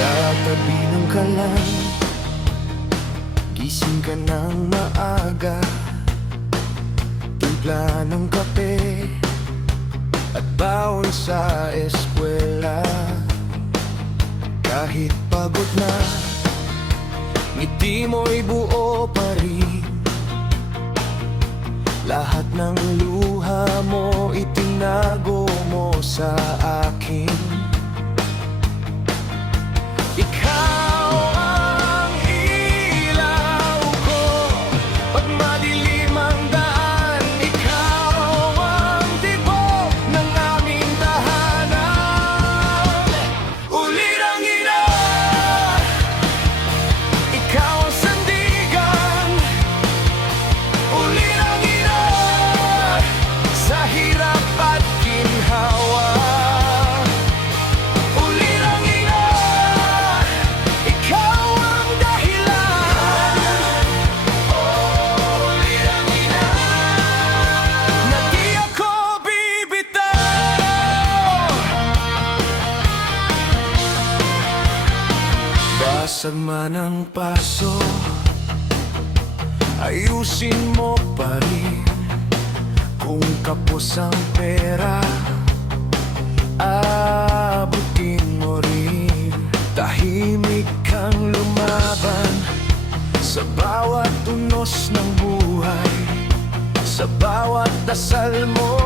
Sa tabi ng kalan, gising ka ng maaga, timpla ng kape at baon sa eskwela. Kahit pagod na, ngiti mo'y buo pa rin. Lahat ng luha mo itinago mo sa akin. Ikaw ang ilaw ko pag madilim ang daan. Ikaw ang tibok ng aming tahanan. Ulirang-ina, ikaw ang sandigan. Ulirang-ina, sa hirap at ginhawa. Basag man ang paso, ayusin mo pa rin. Kung kapos ang pera, abutin mo rin. Tahimik kang lumaban sa bawat unos ng buhay, sa bawat dasal mo.